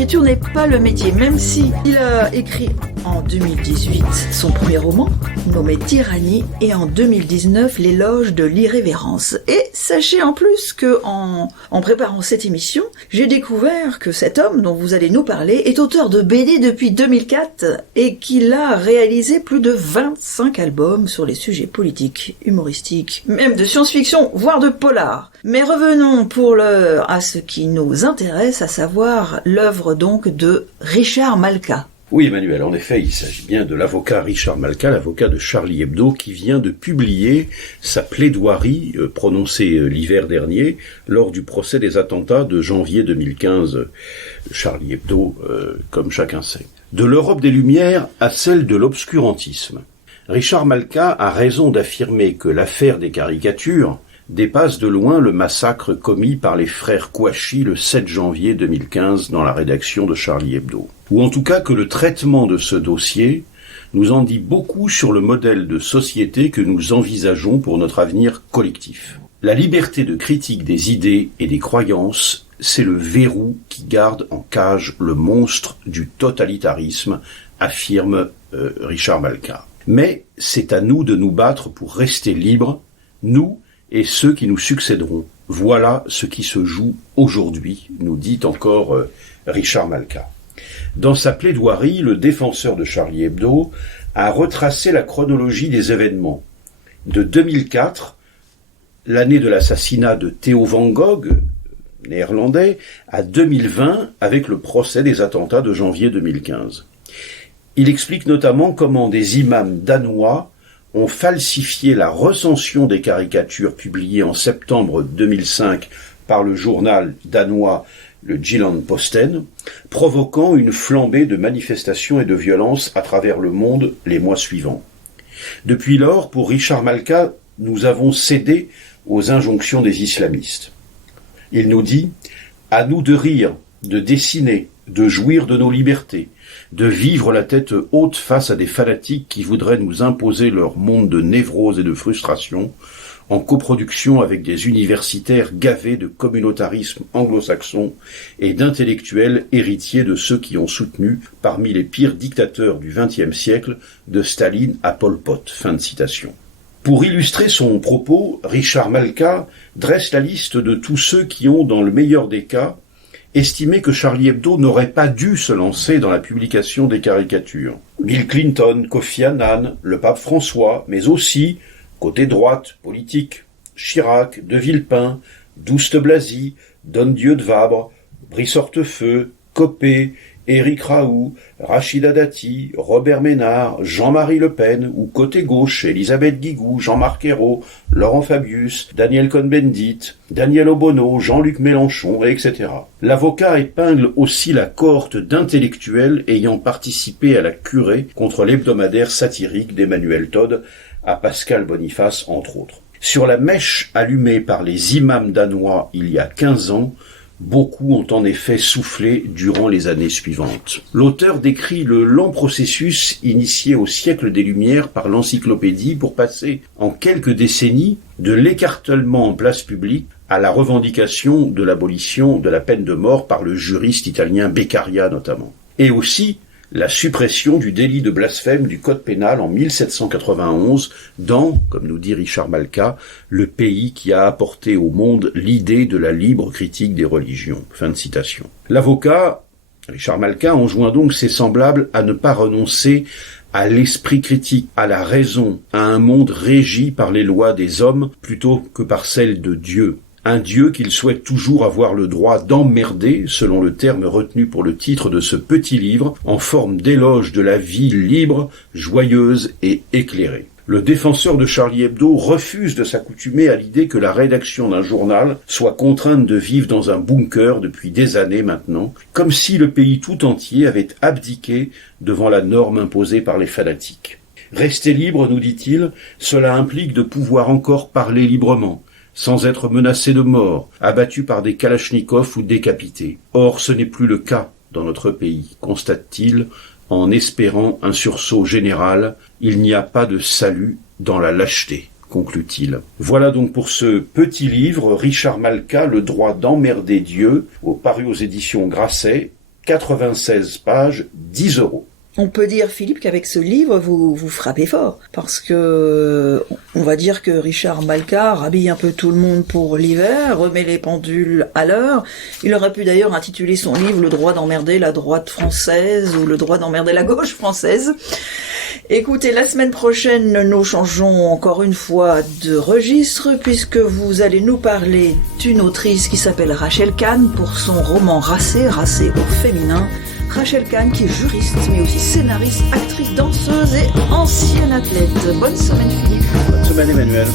l'écriture n'est pas le métier, même si il a écrit en 2018 son premier roman, nommé Tyrannie, et en 2019 L'éloge de l'irrévérence. Et sachez en plus que en préparant cette émission, j'ai découvert que cet homme dont vous allez nous parler est auteur de BD depuis 2004 et qu'il a réalisé plus de 25 albums sur les sujets politiques, humoristiques, même de science-fiction, voire de polar. Mais revenons pour l'heure à ce qui nous intéresse, à savoir l'œuvre donc de Richard Malka. Oui, Emmanuel, en effet, il s'agit bien de l'avocat Richard Malka, l'avocat de Charlie Hebdo, qui vient de publier sa plaidoirie prononcée l'hiver dernier lors du procès des attentats de janvier 2015. Charlie Hebdo, comme chacun sait. De l'Europe des Lumières à celle de l'obscurantisme. Richard Malka a raison d'affirmer que l'affaire des caricatures dépasse de loin le massacre commis par les frères Kouachi le 7 janvier 2015 dans la rédaction de Charlie Hebdo. Ou en tout cas que le traitement de ce dossier nous en dit beaucoup sur le modèle de société que nous envisageons pour notre avenir collectif. La liberté de critique des idées et des croyances, c'est le verrou qui garde en cage le monstre du totalitarisme, affirme Richard Malka. Mais c'est à nous de nous battre pour rester libres, nous et ceux qui nous succéderont. Voilà ce qui se joue aujourd'hui, nous dit encore Richard Malka. Dans sa plaidoirie, le défenseur de Charlie Hebdo a retracé la chronologie des événements. De 2004, l'année de l'assassinat de Theo van Gogh, néerlandais, à 2020 avec le procès des attentats de janvier 2015. Il explique notamment comment des imams danois ont falsifié la recension des caricatures publiées en septembre 2005 par le journal danois le Jyllands-Posten, provoquant une flambée de manifestations et de violences à travers le monde les mois suivants. Depuis lors, pour Richard Malka, nous avons cédé aux injonctions des islamistes. Il nous dit « À nous de rire, de dessiner, de jouir de nos libertés, de vivre la tête haute face à des fanatiques qui voudraient nous imposer leur monde de névrose et de frustration, en coproduction avec des universitaires gavés de communautarisme anglo-saxon et d'intellectuels héritiers de ceux qui ont soutenu, parmi les pires dictateurs du XXe siècle, de Staline à Pol Pot. » Fin de citation. Pour illustrer son propos, Richard Malka dresse la liste de tous ceux qui ont, dans le meilleur des cas, estimé que Charlie Hebdo n'aurait pas dû se lancer dans la publication des caricatures. Bill Clinton, Kofi Annan, le pape François, mais aussi, côté droite, politique, Chirac, De Villepin, Douste Blazy, Don-Dieu de Vabre, Brice Hortefeux, Copé, Éric Raoult, Rachida Dati, Robert Ménard, Jean-Marie Le Pen, ou côté gauche, Elisabeth Guigou, Jean-Marc Ayrault, Laurent Fabius, Daniel Cohn-Bendit, Daniel Obono, Jean-Luc Mélenchon, etc. L'avocat épingle aussi la cohorte d'intellectuels ayant participé à la curée contre l'hebdomadaire satirique d'Emmanuel Todd à Pascal Boniface, entre autres. Sur la mèche allumée par les imams danois il y a 15 ans, beaucoup ont en effet soufflé durant les années suivantes. L'auteur décrit le lent processus initié au siècle des Lumières par l'encyclopédie pour passer en quelques décennies de l'écartèlement en place publique à la revendication de l'abolition de la peine de mort par le juriste italien Beccaria notamment. Et aussi la suppression du délit de blasphème du code pénal en 1791 dans, comme nous dit Richard Malka, le pays qui a apporté au monde l'idée de la libre critique des religions. Fin de citation. L'avocat, Richard Malka, enjoint donc ses semblables à ne pas renoncer à l'esprit critique, à la raison, à un monde régi par les lois des hommes plutôt que par celles de Dieu. Un Dieu qu'il souhaite toujours avoir le droit d'emmerder, selon le terme retenu pour le titre de ce petit livre, en forme d'éloge de la vie libre, joyeuse et éclairée. Le défenseur de Charlie Hebdo refuse de s'accoutumer à l'idée que la rédaction d'un journal soit contrainte de vivre dans un bunker depuis des années maintenant, comme si le pays tout entier avait abdiqué devant la norme imposée par les fanatiques. Rester libre, nous dit-il, cela implique de pouvoir encore parler librement, sans être menacé de mort, abattu par des kalachnikovs ou décapité. Or, ce n'est plus le cas dans notre pays, constate-t-il, en espérant un sursaut général. Il n'y a pas de salut dans la lâcheté, conclut-il. Voilà donc pour ce petit livre, Richard Malka, Le droit d'emmerder Dieu, paru aux éditions Grasset, 96 pages, 10 €. On peut dire, Philippe, qu'avec ce livre, vous frappez fort. Parce que, on va dire que Richard Malka rhabille un peu tout le monde pour l'hiver, remet les pendules à l'heure. Il aurait pu d'ailleurs intituler son livre « Le droit d'emmerder la droite française » ou « Le droit d'emmerder la gauche française ». Écoutez, la semaine prochaine, nous changeons encore une fois de registre, puisque vous allez nous parler d'une autrice qui s'appelle Rachel Kahn pour son roman Racé au féminin. Rachel Kahn, qui est juriste, mais aussi scénariste, actrice, danseuse et ancienne athlète. Bonne semaine, Philippe. Bonne semaine, Emmanuel.